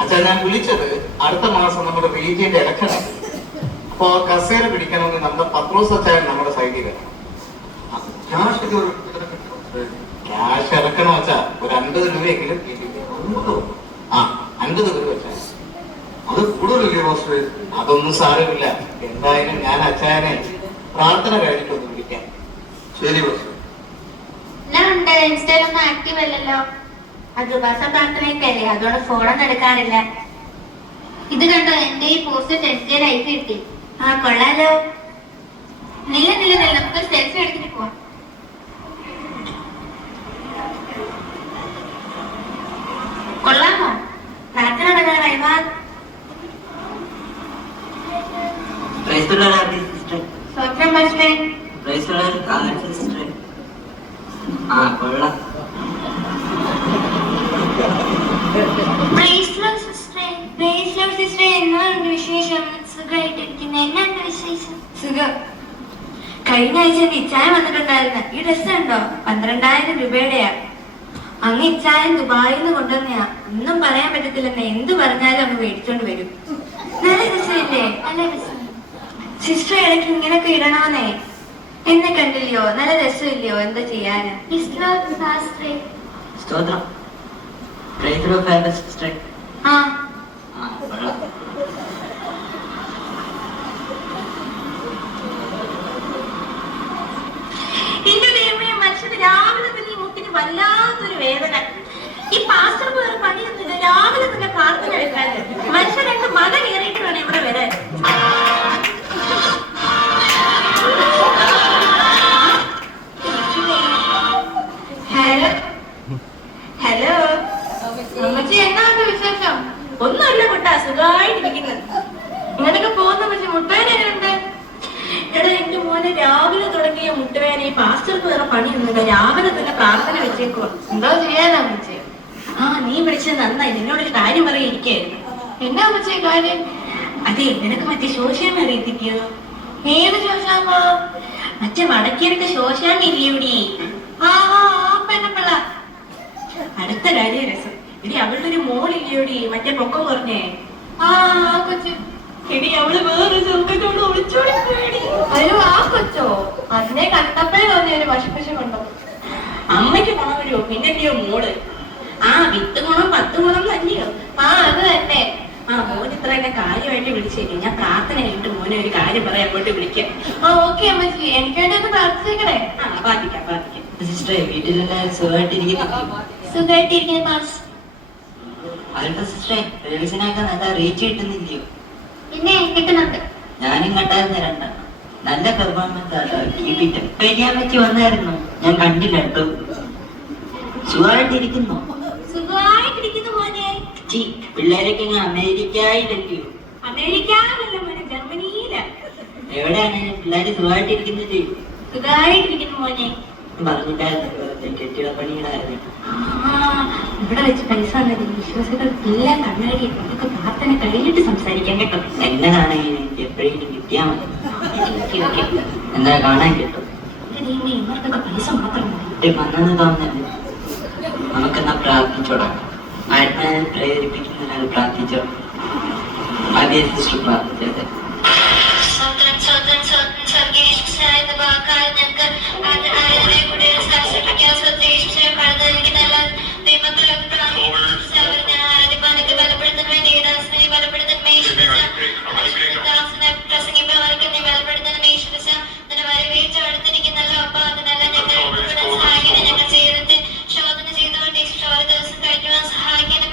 അച്ഛാ, ഞാൻ വിളിച്ചത് അടുത്ത മാസം നമ്മുടെ റീജിയന്റെ ഇലക്ഷൻ ആണ്. അപ്പൊ കസേര പിടിക്കണമെങ്കിൽ നമ്മുടെ പത്രോസ് അച്ചായൻ നമ്മുടെ സൈഡിൽ വരണം. ക്യാഷ് ഇറക്കണം വെച്ചാ ഒരു 50 രൂപയെങ്കിലും. ആ, 50 രൂപ വെച്ചാ അത് കൂടുതലല്ലേ മാസ്റ്റർ? അതൊന്നും സാരമില്ല. എന്തായാലും ഞാൻ അച്ചായനെ പ്രാർത്ഥന കഴിഞ്ഞിട്ടൊന്ന് വിളിക്കാം. ശരി മാസ്റ്റർ. ഇൻസ്റ്റയിലൊന്നും ആക്റ്റീവ് അല്ലല്ലോ. അത് ഉപവാസ പ്രാർത്ഥനയൊക്കെയല്ലേ, അതുകൊണ്ട് ഫോണൊന്നും എടുക്കാറില്ല. ഇത് കണ്ടോ, എന്റെ ഈ പോസ്റ്റ് 10K ലൈക്ക് കിട്ടി. ആ, കൊള്ളാലോ. നില്ല നമുക്കൊരു സെൽഫി എടുത്തിട്ട് പോവാം. കൊള്ളാമോ? പ്രാർത്ഥന തുടങ്ങാറായി. വാ. സ്വപ്നം പക്ഷേ വിശേഷം? സുഖമായിട്ടിരിക്കുന്ന. എന്നാണ്ട് വിശേഷം? സുഖം. കഴിഞ്ഞ ആഴ്ച ഇച്ചായൻ വന്നിട്ടുണ്ടായിരുന്നു. ഈ ഡ്രസ് ഉണ്ടോ? 12,000 രൂപയുടെയാ. അങ്ങ് ഇച്ചായൻ ദുബായിൽ നിന്ന് കൊണ്ടുവന്നയാ. ഒന്നും പറയാൻ പറ്റത്തില്ലെന്നേ, എന്ത് പറഞ്ഞാലും അങ്ങ് മേടിച്ചോണ്ട് വരും. നല്ല രസമില്ലേ? നല്ല രസം. സിസ്റ്റർ ഇടയ്ക്ക് ഇങ്ങനൊക്കെ ഇടണമെന്നേ. എന്നെ കണ്ടില്ലയോ? നല്ല രസമില്ലയോ? എന്താ ചെയ്യാനാ? ആ, എന്റെ ദൈവമേ, മനുഷ്യന് രാവിലെ തന്നെ ഈ മുട്ടിന് വല്ലാത്തൊരു വേദന. ഈ പാസ്റ്റർ വേറെ പണിയൊന്നുമില്ല. രാവിലെ തന്നെ പ്രാർത്ഥന വെക്കാൻ മനുഷ്യൻ 2 മത കയറിയിട്ട് വേണം ഇവിടെ വരാൻ. ഹലോ ഹലോ അമ്മച്ചി, എന്നാണ് വിശേഷം? ഒന്നുമില്ല കുട്ടാ, സുഖമായിട്ടിരിക്കുന്നു. ഇങ്ങനൊക്കെ പോകുന്ന പക്ഷെ മുട്ടുവേന എങ്ങനെയുണ്ട്? എടാ, എന്റെ മോനെ രാവിലെ തുടങ്ങിയ മുട്ടുവേന. ഈ പാസ്റ്റർക്ക് വേറെ പണിയൊന്നുമില്ല. രാവിലെ തന്നെ പ്രാർത്ഥന വെച്ചേക്കുക. എന്തോ ചെയ്യാനാ അമ്മച്ചി? ആ, നീ വിളിച്ചത് നന്നായി. നിന്നോടൊരു കാര്യം പറയാതിരിക്കായിരുന്നു. എന്നാ അമ്മച്ചി കാര്യം? അതെ, നിനക്ക് മറ്റേ ശോശാമ്മ അറിയത്തില്ലയോ? ഏത് ശോശാമ്മ? മറ്റേ വടക്കേരത്തെ ശോശാമ്മ ഇല്ലേ ഇവിടെ? ആ പെണ്ണപ്പിള്ള. അടുത്ത കാര്യം രസം. ഇടി, അവളുടെ ഒരു മോളില്ലോടി, മറ്റേ പൊക്കം കുറഞ്ഞേ. ആ കൊച്ചു. എടി, അവള് വേറെ ചെറുക്കത്തോട് ഒളിച്ചോടി പോയടി. അയ്യോ, ആ കൊച്ചോ? അതിനെ കണ്ടപ്പോഴേ തോന്നിയ ഒരു വശപ്പശ കൊണ്ടോ. അമ്മയ്ക്ക് ഗുണം വരുമോ? പിന്നല്ലയോ മോള്. ആ, 8 ഗുണം 10 ഗുണം തന്നെയോ? ആ, അത് തന്നെ. ആ, മോൻ ഇത്ര എന്നെ കാര്യമായിട്ട് വിളിച്ചേക്കും. ഞാൻ പ്രാർത്ഥന കഴിഞ്ഞിട്ട് മോനെ ഒരു കാര്യം പറയാൻ അങ്ങോട്ട് വിളിക്കാം. ആ, ഓക്കെ അമ്മച്ചി, എനിക്ക് വേണ്ടി ഒന്ന് പ്രാർത്ഥിക്കണേ. ആ, പ്രാർത്ഥിക്കാം. സിസ്റ്ററെ, വീട്ടിലെല്ലാവരും സുഖമായിട്ടിരിക്കുന്നു മാസ്. സിസ്റ്ററെ, റീൽസിനൊക്കെ നല്ല റീച്ച് കിട്ടുന്നില്ലയോ? പിന്നെ കിട്ടുന്നുണ്ട്. ഞാനും കണ്ടായിരുന്നു 2 നല്ല പെർഫോമൻസ് ആട്ടോ. പെരിയാൻ വെച്ച് വന്നായിരുന്നു, ഞാൻ കണ്ടില്ല കേട്ടോ. സുഖമായിട്ടിരിക്കുന്നു. സുഖമായിട്ടിരിക്കുന്നു മോനെ. പിള്ളേരൊക്കെ അമേരിക്കയിലല്ലയോ? അമേരിക്കയിലല്ല മോനെ, ജർമ്മനിയില. എവിടെയാണ് പിള്ളേര് സുഖമായിട്ടിരിക്കുന്നത്? സുഖമായിട്ടിരിക്കുന്നു മോനെ. പറഞ്ഞിട്ടായിരുന്നു കെട്ടിട പണികളായിരുന്നു. ഇവിടെ വെച്ച് പൈസ വിശ്വാസികൾ എല്ലാം കണ്ണാടി. ഇതൊക്കെ പ്രാർത്ഥന കഴിഞ്ഞിട്ട് സംസാരിക്കാൻ കേട്ടോ. എന്നതാണെങ്കിൽ എനിക്ക് എപ്പോഴെങ്കിലും കിട്ടിയാൽ മതി. എന്താ കാണാൻ കിട്ടും? ഇവർക്കൊക്കെ പൈസ മാത്രം വന്നെന്ന് തോന്നുന്നത്. നമുക്കെന്നാ പ്രാർത്ഥിച്ചോടാം. ആത്മാവിനെ പ്രേരിപ്പിക്കുന്ന ഒരാൾ പ്രാർത്ഥിച്ചോ. ആദ്യ സിസ്റ്റർ പ്രാർത്ഥിച്ചത്. സഹായിക്കണം.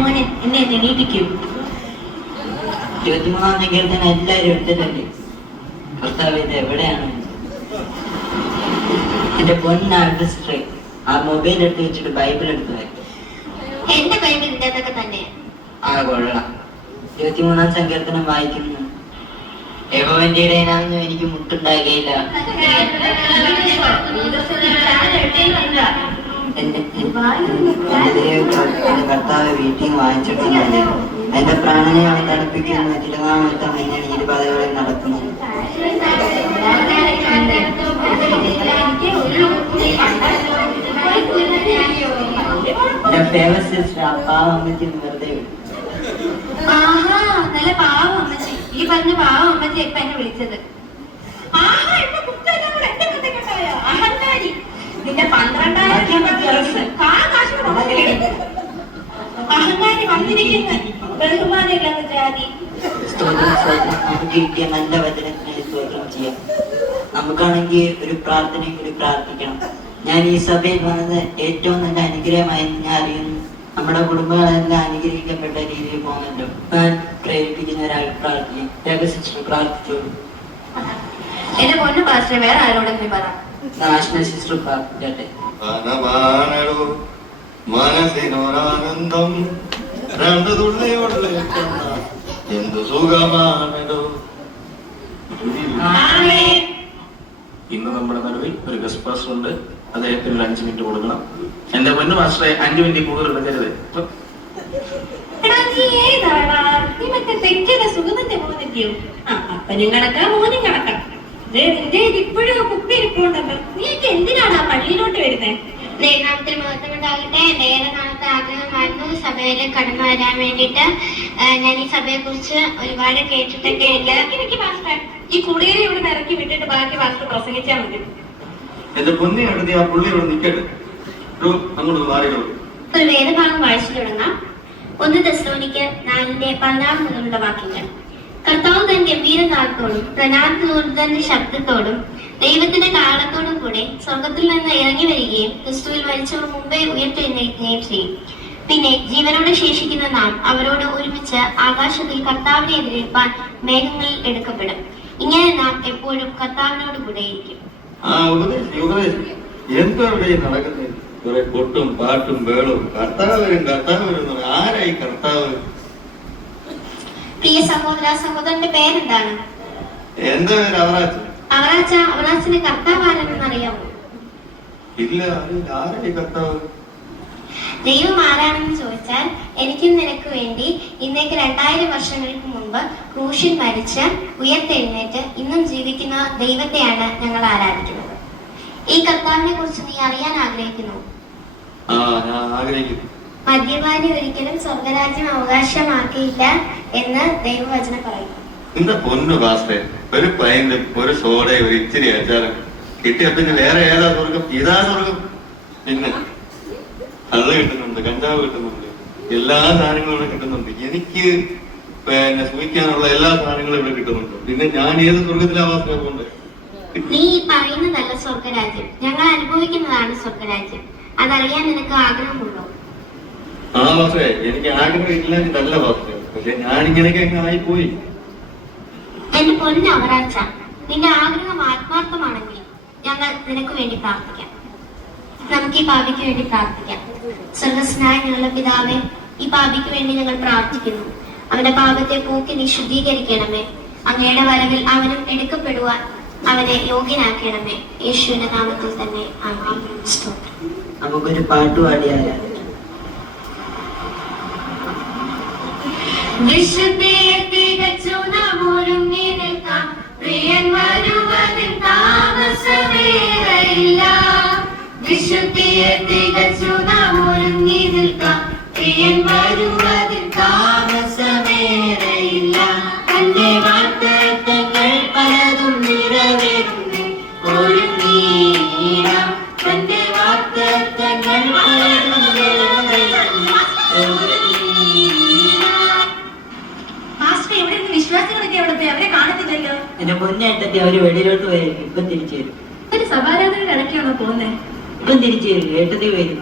മോനെ എന്നെ എണീപ്പിക്കൂ. 23-ാം സങ്കീർത്തനം എല്ലാവരും എടുത്തിട്ടുണ്ട്. കർത്താവ് ഇത് എവിടെയാണ്? എന്റെ പൊന്നാർട്ടിസ്റ്റ് ആ മൊബൈൽ എടുത്ത് വെച്ചിട്ട് ബൈബിൾ എടുത്ത് വരും. എന്റെ ബൈബിൾ ഇതൊക്കെ തന്നെ. ആ കൊള്ളാം. 23-ാം സങ്കീർത്തനം വായിക്കുന്നു. യഹോവന്റെ ഇടയനാണെന്നും എനിക്ക് മുട്ടുണ്ടാകുകയില്ല. എന്റെ കർത്താവ് വീട്ടിൽ വാങ്ങിച്ചിട്ടുണ്ട്. എന്റെ പ്രാണനെ അവൻ തണുപ്പിക്കുന്നു. തിരുനാമത്തം എന്നെ ഇരുപതയോടെ നടത്തുന്നു. എന്റെ ഫേവറേറ്റ് സിസ്റ്റർ അപ്പാവമ്മയ്ക്ക് വെറുതെ വിട്ടു. ആഹാ, നല്ല പാവം അമ്മച്ചി. ഈ പറഞ്ഞ പാവം അമ്മച്ചി ഇപ്പൊ എന്നെ വിളിച്ചത്. ആഹാ, എന്റെ കുത്തെല്ലാം കൂടെ എന്റെ കുത്തി കെട്ടായോ? അഹങ്കാരി. നിന്റെ 12,000 അഹങ്കാരി വന്നിരിക്കുന്നു. ബഹുമാനമില്ലാത്ത ജാതി. സ്തോത്രം സ്തോത്രം. നമുക്ക് കിട്ടിയ നല്ല വചനത്തിനായി സ്തോത്രം ചെയ്യാം. നമുക്കാണെങ്കിൽ ഒരു പ്രാർത്ഥനയും കൂടി പ്രാർത്ഥിക്കണം. ഞാൻ ഈ സഭയിൽ വന്നത് ഏറ്റവും നല്ല അനുഗ്രഹമായി ഞാൻ അറിയുന്നു. നമ്മുടെ കുടുംബങ്ങളെല്ലാം അനുഗ്രഹിക്കപ്പെട്ട രീതിയിൽ പോകുന്നുണ്ട്. ഞാൻ പ്രേരിപ്പിക്കുന്ന ഒരാൾ പ്രാർത്ഥിക്കും. സിസ്റ്റർ പ്രാർത്ഥിച്ചോളൂ. എന്റെ പൊന്നു പാസ്റ്റർ വേറെ ആരോടെങ്കിലും പറ. National sister പ്രാർത്ഥിക്കട്ടെ. മനസ്സിനൊരാനന്ദം രണ്ടു തുള്ളിയോടെ എന്തു സുഖമാണോ. ഇന്ന് നമ്മുടെ നടുവിൽ ഒരു ഗസ്റ്റ് പാസ്റ്റർ ഉണ്ട്. അദ്ദേഹത്തിന് ഒരു 5 മിനിറ്റ് കൊടുക്കണം. എന്റെ പൊന്നു മാസ്റ്ററെ 5 മിനിറ്റ് കൂടുതൽ എടുക്കരുത്. അപ്പനും കണക്കാ മോനും കണക്കാ. ഇപ്പോഴും കുപ്പി ഇരിപ്പുണ്ടല്ലോ. നീക്ക് എന്തിനാണ് ആ പള്ളിയിലോട്ട് വരുന്നത്? ദൈവനാമത്തിൽ മഹത്വമുണ്ടാകട്ടെ. എന്റെ ഏറെ നാളത്തെ ആഗ്രഹമായിരുന്നു സഭയിൽ കടന്നു വരാൻ വേണ്ടിയിട്ട്. ഞാൻ ഈ സഭയെ കുറിച്ച് ഒരുപാട് കേട്ടിട്ടൊക്കെ ഉണ്ട്. ഈ കുടിയേറി ഇവിടെ ഇറക്കി വിട്ടിട്ട് ബാക്കി പാസ്റ്റർ പ്രസംഗിച്ചാൽ മതി. എന്റെ പൊന്നെ അടുത്ത് ആ പുള്ളി ഇവിടെ നിൽക്കട്ടെ. അങ്ങോട്ട് മാറികളൂ. ഒരു വേദഭാഗം വായിച്ചു തുടങ്ങാം. 1 തെസ്സലോനിക്കർ 4:16 മുതലുള്ള വാക്യങ്ങൾ. കർത്താവ് തന്റെ ഗംഭീരനാഥത്തോടും പ്രനാദത്തിന്റെ ശബ്ദത്തോടും ദൈവത്തിന്റെ കാലത്തോടും കൂടെ സ്വർഗത്തിൽ നിന്ന് ഇറങ്ങി വരികയും ക്രിസ്തുവിൽ മരിച്ചവർ മുമ്പേ ഉയർത്തെഴുന്നേൽക്കുകയും ചെയ്യും. പിന്നെ ജീവനോടെ ശേഷിക്കുന്ന നാം അവരോട് ഒരുമിച്ച് ആകാശത്തിൽ കർത്താവിനെ എതിരേൽപ്പാൻ മേഘങ്ങളിൽ എടുക്കപ്പെടും. ഇങ്ങനെ നാം എപ്പോഴും കർത്താവിനോട് കൂടെയിരിക്കും. എന്താ ഇവിടെ നടക്കുന്നത്? കുറെ കൊട്ടും പാട്ടും ബേളവും. കർത്താവ് വരും. ആരായി കർത്താവ്? പ്രിയ സഹോദര, സഹോദരന്റെ പേരെന്താണ്? എന്താ പേര്? അവറാച്ച. അവറാച്ചിന് കർത്താവ് ആരെന്ന് അറിയാമോ? ഇല്ല, ആരായി കർത്താവ്? ദൈവം ആരാണെന്ന് ചോദിച്ചാൽ എനിക്കും നിനക്ക് വേണ്ടി ഇന്നേക്ക് 2000 വർഷങ്ങൾക്ക് മുമ്പ് ക്രൂശിൽ മരിച്ച് ഉയർത്തെഴുന്നേറ്റ് ഇന്നും ജീവിക്കുന്ന ദൈവത്തെയാണ് ഞങ്ങൾ ആരാധിക്കുന്നത്. ഈ കർത്താവിനെ കുറിച്ച് നീ അറിയാൻ ആഗ്രഹിക്കുന്നു? ഞാൻ ആഗ്രഹിക്കുന്നു. മദ്യപാനി ഒരിക്കലും സ്വർഗരാജ്യം അവകാശമാക്കിയില്ല എന്ന് ദൈവവചനം പറയുന്നു. എന്റെ പൊന്നു പാസ്റ്റേ, ഒരു പൈനും ഒരു സോഡയും ഒരു ഇച്ചിരി അച്ചാറും കിട്ടിയ പിന്നെ വേറെ ഏതാ സ്വർഗം? ഇതാ സ്വർഗം. പിന്നെ അത് കിട്ടുന്നുണ്ട്, കഞ്ചാവ് കിട്ടുന്നുണ്ട്, എല്ലാ സാധനങ്ങളും ഇവിടെ കിട്ടുന്നുണ്ട്. എനിക്ക് പിന്നെ സൂഹിക്കാനുള്ള എല്ലാ സാധനങ്ങളും ഇവിടെ കിട്ടുന്നുണ്ട്. പിന്നെ ഞാൻ ഏത് സ്വർഗത്തിലാ വാസമുണ്ട്? നീ പറയുന്നതല്ല സ്വർഗരാജ്യം, ഞങ്ങൾ അനുഭവിക്കുന്നതാണ് സ്വർഗരാജ്യം. അതറിയാൻ നിനക്ക് ആഗ്രഹമുണ്ടോ? പാസ്റ്റേ, എനിക്ക് ആഗ്രഹം ഇല്ലാഞ്ഞിട്ടല്ല പാസ്റ്റേ, പക്ഷെ ഞാനിങ്ങനെയൊക്കെ അങ്ങ് ആയിപ്പോയി. എന്റെ പൊന്നു അവറാച്ച, നിന്റെ ആഗ്രഹം ആത്മാർത്ഥമാണെങ്കിൽ ഞങ്ങൾ നിനക്ക് വേണ്ടി പ്രാർത്ഥിക്കാം. നമുക്ക് ഈ പാപിക്ക് വേണ്ടി പ്രാർത്ഥിക്കാം. സ്വർഗസ്നായ ഞങ്ങളുടെ പിതാവേ, ഈ പാപിക്ക് വേണ്ടി ഞങ്ങൾ പ്രാർത്ഥിക്കുന്നു. അവന്റെ പാപത്തെ പോക്കി നീ ശുദ്ധീകരിക്കണമേ. അങ്ങയുടെ വരവിൽ അവനും എടുക്കപ്പെടുവാൻ അവനെ യോഗ്യനാക്കണമേ. യേശുവിന്റെ നാമത്തിൽ തന്നെ ആമേൻ. സ്തോത്രം. നമുക്കൊരു പാട്ട് പാടിയാലോ? വിശുദ്ധിയെ തികച്ചു നാം ഒരുങ്ങി നിൽക്കാം. പ്രിയൻ വരുവതിൽ താമസമേറെയില്ല. വിശുദ്ധിയെ തികച്ചു നാം ഒരുങ്ങി നിൽക്കാം. പ്രിയൻ വരുവതിൽ താമസമേറെയില്ല. തന്റെ വാഗ്ദത്തങ്ങൾ പലതും നിറവേറുന്നു. ഒരുങ്ങിയിടാം. തന്റെ വാഗ്ദത്തങ്ങൾ പലതും നിറവേറുന്നു. വിശ്വാസികളൊക്കെ അവിടെ പോയി അവരെ കാണത്തില്ലല്ലോ. എന്റെ പൊന്നേട്ടത്തി അവര് വെളിയിലോട്ട് വരും. ഇപ്പം തിരിച്ചു വരും. ഒരു സഭാരാധനയുടെ ഇടയ്ക്കാണോ പോകുന്നത്? ഇപ്പം തിരിച്ചു വരും. ഏട്ടത്തി വരും.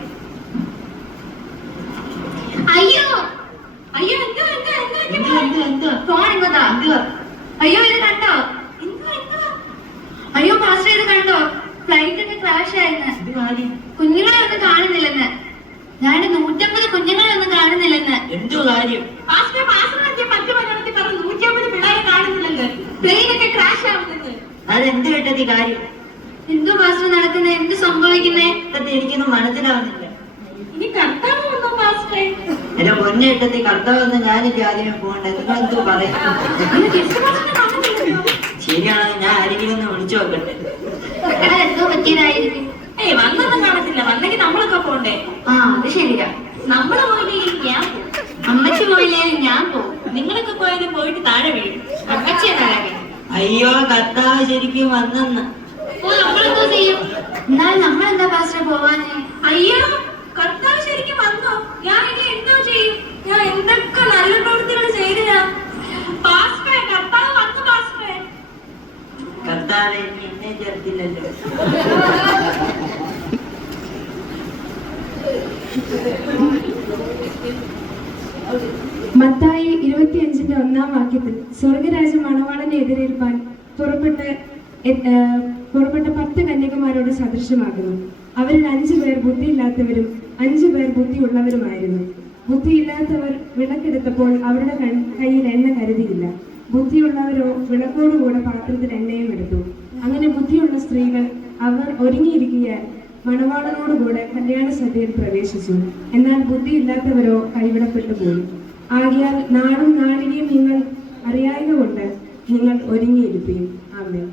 അയ്യോ, അയ്യോ ഇത് കണ്ടോ? അയ്യോ പാസ്റ്റർ ഇത് കണ്ടോ? ഫ്ലൈറ്റ് ഒക്കെ ക്രാഷ് ആയെന്ന്. കുഞ്ഞുങ്ങളെ ഒന്നും കാണുന്നില്ലെന്ന്. ഞാൻ 150 കുഞ്ഞുങ്ങളെ ഒന്നും കാണുന്നില്ലെന്ന്. എന്തോ കാര്യം? പാസ്റ്റർ മറ്റു മലയാളത്തിൽ പറഞ്ഞു 150 പിള്ളേരെ കാണുന്നില്ലെന്ന്. പ്ലെയിനൊക്കെ ക്രാഷ് ആവുന്നെന്ന്. അതെന്ത് കേട്ടത് കാര്യം? എന്തോ പാസ്റ്റർ നടക്കുന്നത്? എന്ത് സംഭവിക്കുന്നേ? എനിക്കൊന്നും മനസ്സിലാവുന്നില്ല. ഇനി കർത്താവ് വന്നോ പാസ്റ്ററെ? എന്റെ പൊന്നിട്ടത്തി കർത്താവെന്ന് ഞാനില്ല ആദ്യമേ പോകണ്ടേ. നിങ്ങൾ എന്തോ പറയാം? ശരിയാണ്, ഞാൻ ആരെങ്കിലും ഒന്ന് വിളിച്ചു നോക്കട്ടെ. എന്തോ പറ്റിയതായിരിക്കും. വന്നൊന്നും കാണത്തില്ല. വന്നെങ്കിൽ നമ്മളൊക്കെ പോണ്ടേ? ആ അത് ശരിയാ. നമ്മള് പോയില്ലെങ്കിൽ ഞാൻ പോകും. അമ്മച്ചി പോയില്ലേലും ഞാൻ പോകും. നിങ്ങളൊക്കെ പോയാലും പോയിട്ട് താഴെ വീഴും. അമ്മച്ചിയെ താഴെ. അയ്യോ കർത്താവ് ശരിക്കും വന്നെന്ന്. നമ്മളെന്തോ ചെയ്യും? എന്നാലും നമ്മളെന്താ പാസ്റ്റർ പോവാഞ്ഞേ? അയ്യോ കർത്താവ് ശരിക്കും വന്നോ? ഞാൻ ഇനി എന്തോ ചെയ്യും? ഞാൻ എന്തൊക്കെ നല്ല പ്രവൃത്തികൾ ചെയ്തു. ഞാൻ പാസ്റ്ററെ കർത്താവ് വന്നു. പാസ്റ്ററെ കർത്താവ് നീ എന്നെ ചേർത്തില്ലല്ലോ. മത്തായി 25:1 സ്വർഗരാജ്യം മണവാളനെ എതിരേൽപ്പാൻ പുറപ്പെട്ട 10 കന്യകമാരോട് സദൃശമാകുന്നു. അവരിൽ 5 പേർ ബുദ്ധിയില്ലാത്തവരും 5 പേർ ബുദ്ധിയുള്ളവരുമായിരുന്നു. ബുദ്ധിയില്ലാത്തവർ വിളക്കെടുത്തപ്പോൾ അവരുടെ കയ്യിൽ എണ്ണ കരുതിയില്ല. ബുദ്ധിയുള്ളവരോ വിളക്കോടുകൂടെ പാത്രത്തിൽ എണ്ണയും എടുത്തു. അങ്ങനെ ബുദ്ധിയുള്ള സ്ത്രീകൾ അവർ ഒരുങ്ങിയിരിക്കാൻ മണവാളനോടുകൂടെ കല്യാണ സദ്യയിൽ പ്രവേശിച്ചു. എന്നാൽ ബുദ്ധിയില്ലാത്തവരോ കൈവിടപ്പെട്ടു പോയി. ആകയാൽ നാളും നാഴികയും നിങ്ങൾ അറിയായതുകൊണ്ട് നിങ്ങൾ ഒരുങ്ങിയിരിപ്പീൻ. ആമേൻ.